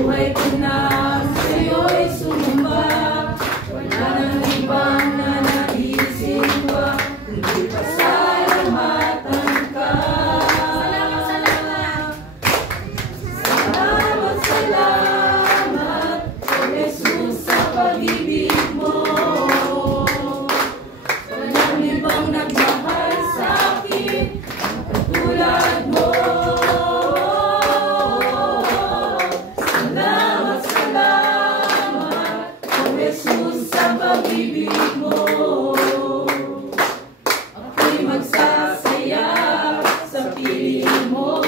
buhay ko na sa'yo'y sumamba. Wala nang ibang nanaisin pa, kundi pasalamatan ka. Salamat, salamat, O Jesus, sa pag-ibig mo. Walang ibang nagmahal sa akin katulad mo. Salamat, salamat, O Jesus, sa pag-ibig mo. Ako'y magsasaya sa piling mo.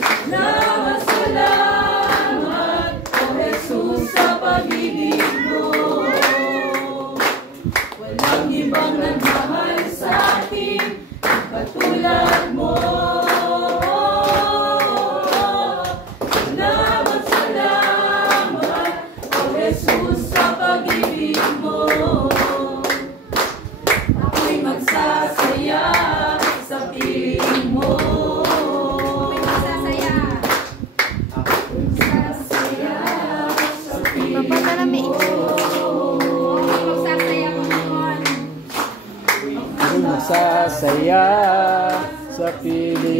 Salamat, salamat, O Jesus, sa pag-ibig mo. Walang ibang nagmahal sa akin katulad mo. Salamat, salamat, O Jesus, sa pag-ibig mo. Ako'y magsasaya sa piling mo. Magsasaya sa piling mo. Magsasaya sa piling